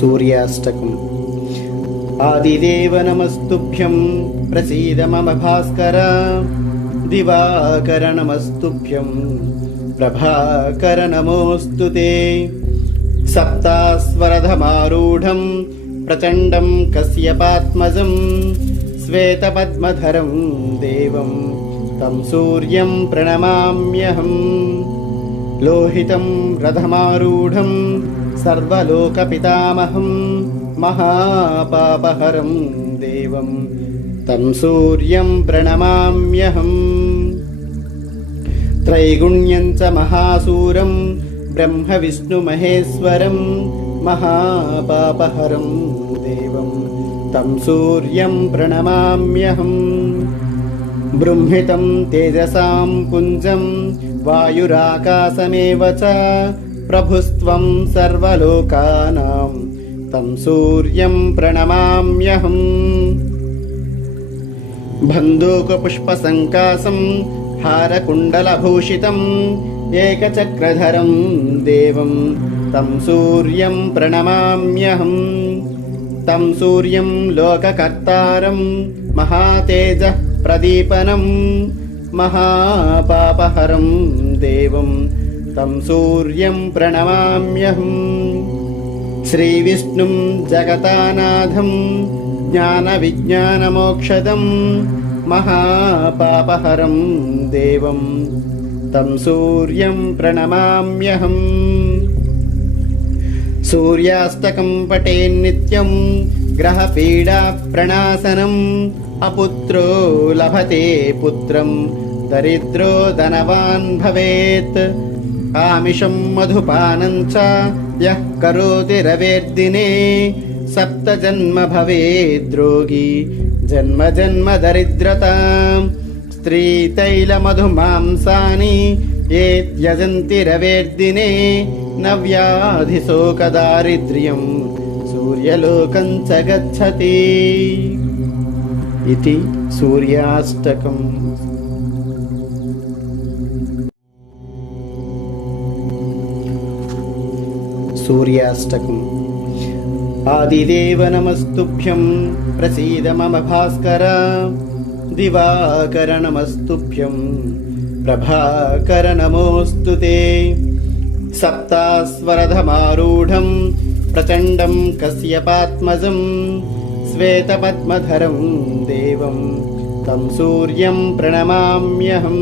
సూర్యాష్టకం ఆదిదేవ నమస్తుభ్యం ప్రసీద మమ భాస్కర. దివాకర నమస్తుభ్యం ప్రభాకర నమోస్తు సప్తాస్వరధమారూఢం ప్రచండం కశ్యపాత్మజం శ్వేతపద్మధరం దేవం తం సూర్యం ప్రణమామ్యహం. లోహితం రథమారూఢం सर्वलोकपितामहं महापापहरं देवं तं सूर्यं प्रणमाम्यहम् त्रैगुण्यं च महासूरं ब्रह्मविष्णुमहेश्वरं महापापहरं देवं तं सूर्यं प्रणमाम्यहम् बृंहितं तेजसां पुञ्जं वायुराकाशमेव च प्रभुस्त्वं सर्वलोकानां तं सूर्यं प्रणमाम्यहम् बन्धूकपुष्पसङ्कासं हारकुण्डलभूषितम् एकचक्रधरं देवं तं सूर्यं प्रणमाम्यहम् तं सूर्यं लोककर्तारं महातेजः प्रदीपनं महापापहरं देवं तं सूर्यं प्रणमाम्यहम् श्रीविष्णुं जगतानाथं ज्ञानविज्ञानमोक्षदं महापापहरं देवं तं सूर्यं प्रणमाम्यहम् सूर्यास्तकं पठेन्नित्यं ग्रहपीडाप्रणाशनम् अपुत्रो लभते पुत्रं दरिद्रो धनवान् भवेत् आमिषं मधुपानं च यः करोति रवेर्दिने सप्तजन्म भवेद्रोगी जन्म जन्म दरिद्रताम् स्त्रीतैलमधुमांसानि ये त्यजन्ति रवेर्दिने न व्याधिशोकदारिद्र्यं सूर्यलोकं च गच्छति इति सूर्याष्टकम् सूर्याष्टकम् आदिदेव नमस्तुभ्यं प्रसीद मम भास्कर दिवाकर नमस्तुभ्यं प्रभाकर नमोऽस्तु ते सप्तास्वरधमारूढं प्रचण्डं कस्यपात्मजं श्वेतपद्मधरं देवं तं सूर्यं प्रणमाम्यहम्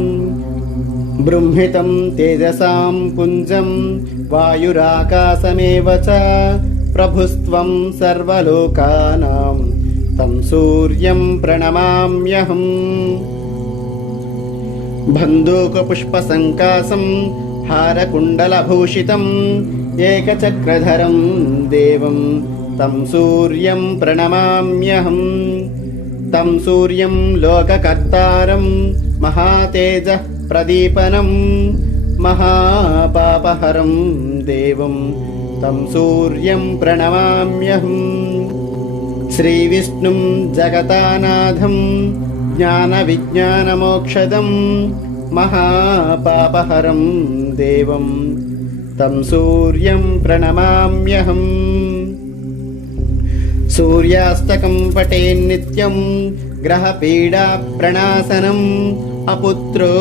बृंहितं तेजसां पुञ्जं वायुराकाशमेव च प्रभुस्त्वं सर्वलोकानां तं सूर्यं प्रणमाम्यहम् बन्धूकपुष्पसङ्कासं हारकुण्डलभूषितम् एकचक्रधरं देवं तं सूर्यं प्रणमाम्यहम् तं सूर्यं लोककर्तारं महातेजः प्रदीपनं महापापहरं देवं तं सूर्यं प्रणमाम्यहम् श्रीविष्णुं जगतानाथं ज्ञानविज्ञानमोक्षदं महापापहरं देवं तं सूर्यं प्रणमाम्यहम् सूर्यास्तकं पठेन्नित्यं ग्रहपीडाप्रणाशनम् अपुत्रो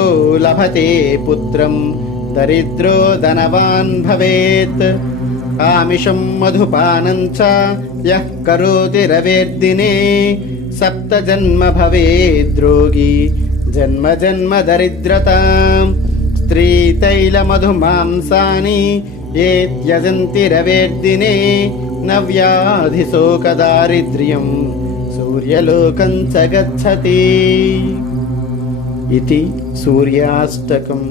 लभते पुत्रं दरिद्रो धनवान् भवेत् आमिषं मधुपानं च यः करोति रवेर्दिने सप्तजन्म भवेद्रोगी जन्म जन्म दरिद्रताम् स्त्रीतैलमधुमांसानि ये त्यजन्ति रवेर्दिने न व्याधिशोकदारिद्र्यं సూర్యలోకం చ గచ్చతి ఇది సూర్యాష్టకం.